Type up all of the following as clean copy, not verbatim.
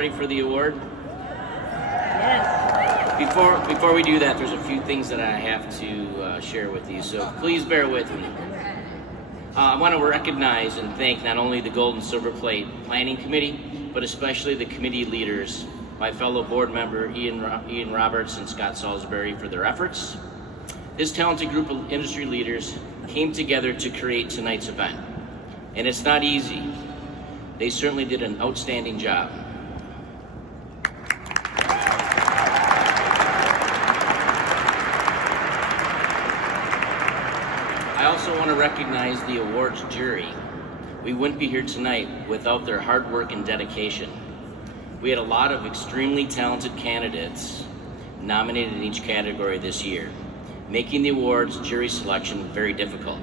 ready for the award? Yes. Before we do that, there's a few things that I have to share with you, so please bear with me. I want to recognize and thank not only the Gold and Silver Plate Planning Committee, but especially the committee leaders, my fellow board member Ian Roberts and Scott Salisbury, for their efforts. This talented group of industry leaders came together to create tonight's event, and it's not easy. They certainly did an outstanding job. I also want to recognize the awards jury. We wouldn't be here tonight without their hard work and dedication. We had a lot of extremely talented candidates nominated in each category this year, making the awards jury selection very difficult.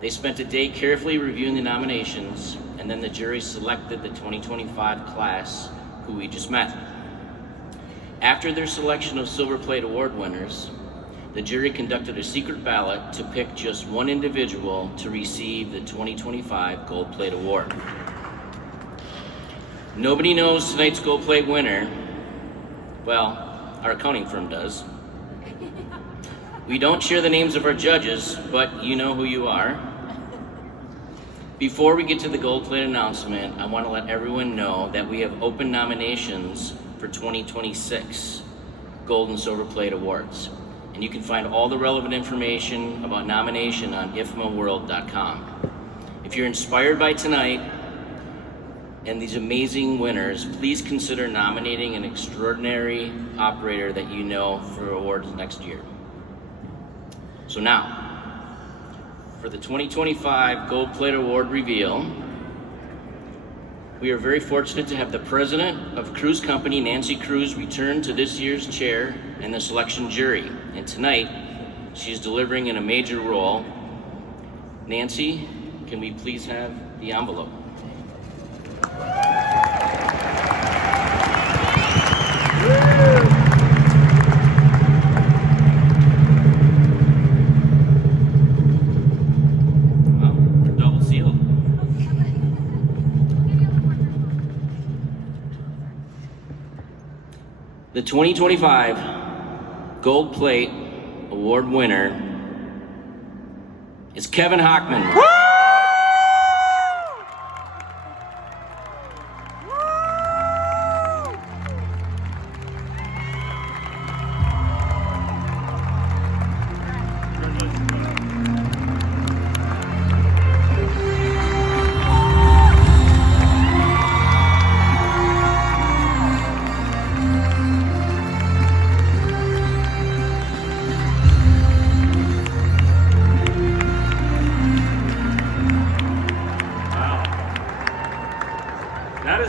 They spent a day carefully reviewing the nominations, and then the jury selected the 2025 class, who we just met. After their selection of Silver Plate Award winners, the jury conducted a secret ballot to pick just one individual to receive the 2025 Gold Plate Award. Nobody knows tonight's Gold Plate winner. Well, our accounting firm does. We don't share the names of our judges, but you know who you are. Before we get to the Gold Plate announcement, I want to let everyone know that we have open nominations for 2026 Gold and Silver Plate Awards. And you can find all the relevant information about nomination on ifmaworld.com. If you're inspired by tonight and these amazing winners, please consider nominating an extraordinary operator that you know for awards next year. So now, for the 2025 Gold Plate Award reveal, we are very fortunate to have the president of Cruz Company, Nancy Cruz, return to this year's chair and the selection jury. And tonight, she's delivering in a major role. Nancy, can we please have the envelope? Wow, they're double sealed. The 2025 Gold Plate Award winner is Kevin Hochman.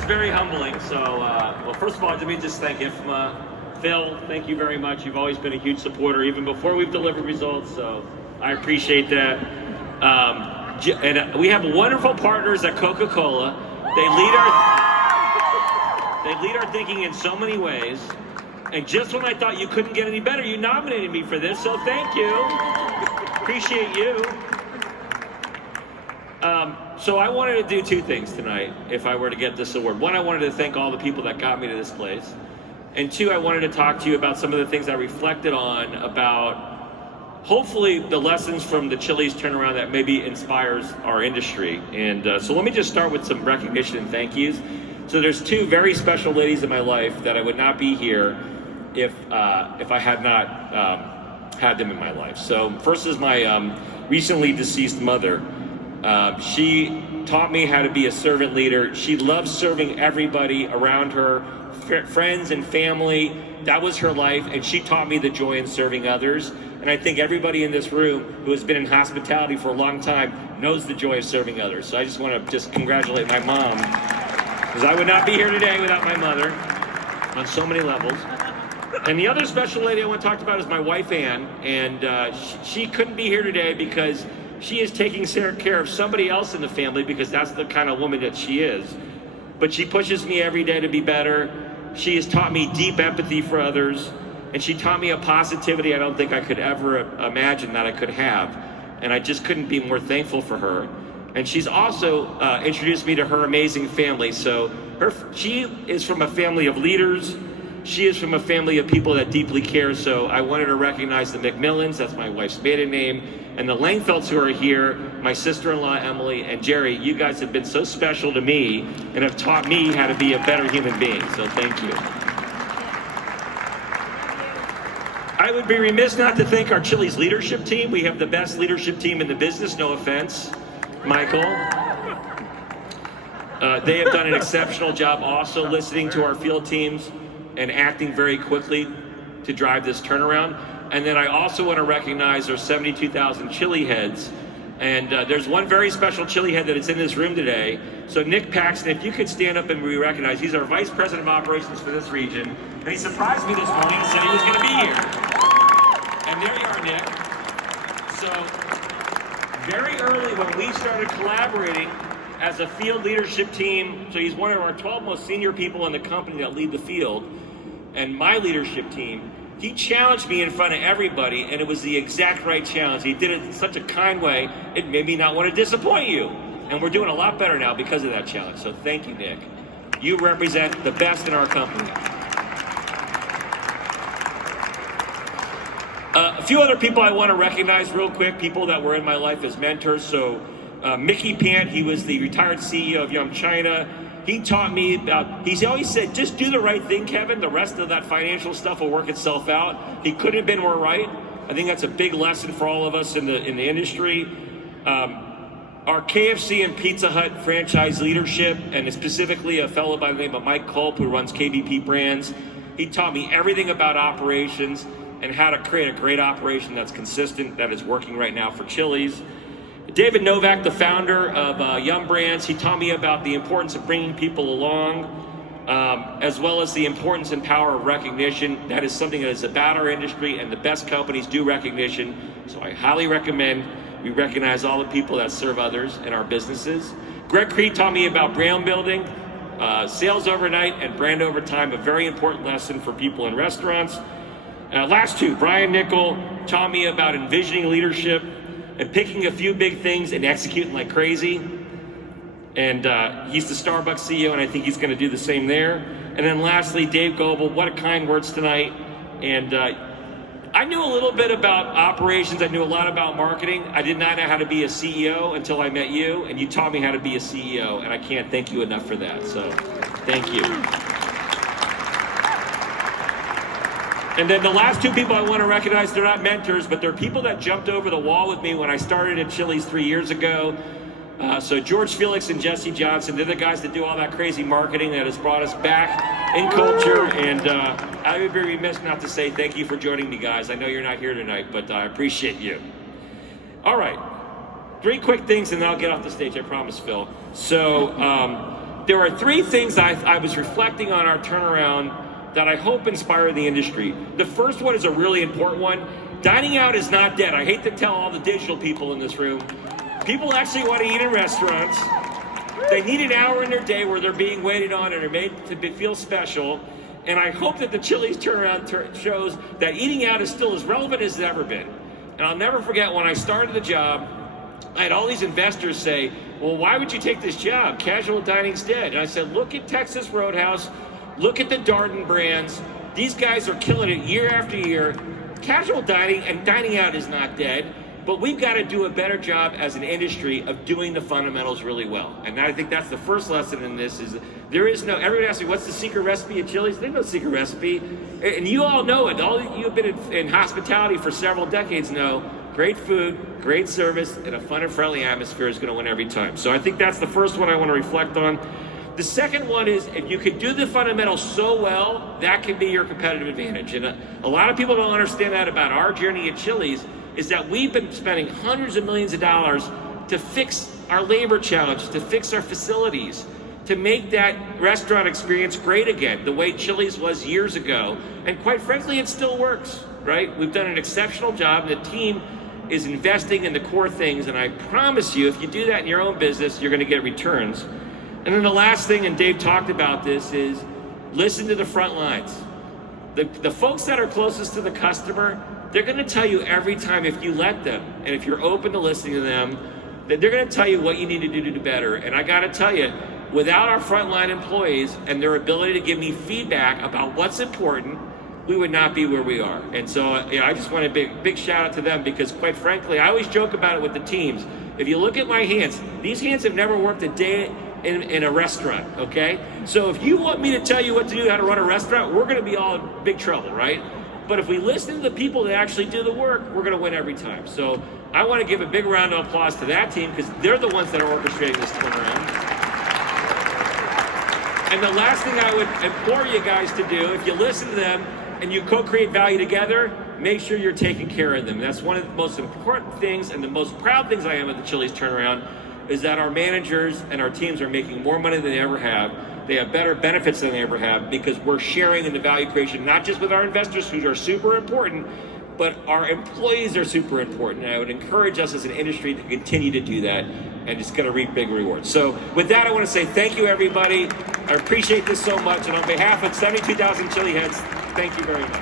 Very humbling. So, well, first of all, let me just thank IFMA. Phil, thank you very much. You've always been a huge supporter, even before we've delivered results, so I appreciate that. And we have wonderful partners at Coca-Cola. They lead our thinking in so many ways. And just when I thought you couldn't get any better, you nominated me for this, so thank you. Appreciate you. So I wanted to do two things tonight if I were to get this award. One, I wanted to thank all the people that got me to this place. And two, I wanted to talk to you about some of the things I reflected on about hopefully the lessons from the Chili's turnaround that maybe inspires our industry. And so let me just start with some recognition and thank yous. So there's two very special ladies in my life that I would not be here if I had not had them in my life. So first is my recently deceased mother. She taught me how to be a servant leader. She loved serving everybody around her, friends and family. That was her life, and she taught me the joy in serving others. And I think everybody in this room who has been in hospitality for a long time knows the joy of serving others. So I just want to congratulate my mom, because I would not be here today without my mother on so many levels. And the other special lady I want to talk about is my wife, Ann, and she couldn't be here today because she is taking care of somebody else in the family, because that's the kind of woman that she is. But she pushes me every day to be better. She has taught me deep empathy for others, and she taught me a positivity I don't think I could ever imagine that I could have. And I just couldn't be more thankful for her. And she's also introduced me to her amazing family. So she is from a family of leaders. She is from a family of people that deeply care. So I wanted to recognize the McMillans, that's my wife's maiden name, and the Langfelds who are here, my sister-in-law Emily and Jerry. You guys have been so special to me and have taught me how to be a better human being. So thank you. I would be remiss not to thank our Chili's leadership team. We have the best leadership team in the business, no offense, Michael. They have done an exceptional job also listening to our field teams and acting very quickly to drive this turnaround. And then I also want to recognize our 72,000 Chili heads. And there's one very special Chili head that is in this room today. So Nick Paxton, if you could stand up and be recognized. He's our Vice President of Operations for this region. And he surprised me this morning and said he was going to be here. And there you are, Nick. So very early when we started collaborating as a field leadership team, so he's one of our 12 most senior people in the company that lead the field, and my leadership team, he challenged me in front of everybody, and it was the exact right challenge. He did it in such a kind way, it made me not want to disappoint you. And we're doing a lot better now because of that challenge. So thank you, Nick. You represent the best in our company. A few other people I want to recognize real quick, people that were in my life as mentors. So Mickey Pant, he was the retired CEO of Yum China. He taught me about, he always said, just do the right thing, Kevin. The rest of that financial stuff will work itself out. He couldn't have been more right. I think that's a big lesson for all of us in the industry. Our KFC and Pizza Hut franchise leadership, and specifically a fellow by the name of Mike Culp, who runs KBP Brands, he taught me everything about operations and how to create a great operation that's consistent, that is working right now for Chili's. David Novak, the founder of Yum Brands, he taught me about the importance of bringing people along, as well as the importance and power of recognition. That is something that is about our industry, and the best companies do recognition. So I highly recommend we recognize all the people that serve others in our businesses. Greg Creed taught me about brand building, sales overnight, and brand over time, a very important lesson for people in restaurants. Last two, Brian Nickel taught me about envisioning leadership and picking a few big things and executing like crazy. And he's the Starbucks CEO, and I think he's going to do the same there. And then lastly, Dave Goebel, what a kind words tonight. And I knew a little bit about operations. I knew a lot about marketing. I did not know how to be a CEO until I met you, and you taught me how to be a CEO, and I can't thank you enough for that. So thank you. And then the last two people I want to recognize, they're not mentors, but they're people that jumped over the wall with me when I started at Chili's 3 years ago. So George Felix and Jesse Johnson, they're the guys that do all that crazy marketing that has brought us back in culture. And I would be remiss not to say thank you for joining me, guys. I know you're not here tonight, but I appreciate you. All right, 3 quick things and then I'll get off the stage, I promise, Phil. So there are 3 things I was reflecting on our turnaround that I hope inspire the industry. The first one is a really important one. Dining out is not dead. I hate to tell all the digital people in this room. People actually want to eat in restaurants. They need an hour in their day where they're being waited on and are made to feel special. And I hope that the Chili's turnaround shows that eating out is still as relevant as it's ever been. And I'll never forget when I started the job, I had all these investors say, well, why would you take this job? Casual dining's dead. And I said, look at Texas Roadhouse. Look at the Darden brands. These guys are killing it year after year. Casual dining and dining out is not dead, but we've got to do a better job as an industry of doing the fundamentals really well. And I think that's the first lesson in this is there is no, everybody asks me, what's the secret recipe at Chili's? There's no secret recipe. And you all know it. All you have been in hospitality for several decades know great food, great service, and a fun and friendly atmosphere is going to win every time. So I think that's the first one I want to reflect on. The second one is if you could do the fundamentals so well, that can be your competitive advantage. And a lot of people don't understand that about our journey at Chili's is that we've been spending hundreds of millions of dollars to fix our labor challenge, to fix our facilities, to make that restaurant experience great again, the way Chili's was years ago. And quite frankly, it still works, right? We've done an exceptional job. The team is investing in the core things. And I promise you, if you do that in your own business, you're going to get returns. And then the last thing, and Dave talked about this, is listen to the front lines. The folks that are closest to the customer, they're going to tell you every time if you let them, and if you're open to listening to them, that they're going to tell you what you need to do better. And I got to tell you, without our frontline employees and their ability to give me feedback about what's important, we would not be where we are. And so I just want a big shout out to them, because quite frankly, I always joke about it with the teams. If you look at my hands, these hands have never worked a day in a restaurant, okay? So if you want me to tell you what to do, how to run a restaurant, we're gonna be all in big trouble, right? But if we listen to the people that actually do the work, we're gonna win every time. So I wanna give a big round of applause to that team, because they're the ones that are orchestrating this turnaround. And the last thing I would implore you guys to do, if you listen to them and you co-create value together, make sure you're taking care of them. That's one of the most important things, and the most proud things I am at the Chili's turnaround, is that our managers and our teams are making more money than they ever have. They have better benefits than they ever have, because we're sharing in the value creation, not just with our investors, who are super important, but our employees are super important. And I would encourage us as an industry to continue to do that, and it's going to reap big rewards. So with that, I want to say thank you, everybody. I appreciate this so much. And on behalf of 72,000 Chili Heads, thank you very much.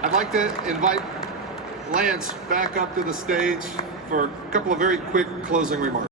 I'd like to invite Lance back up to the stage for a couple of very quick closing remarks.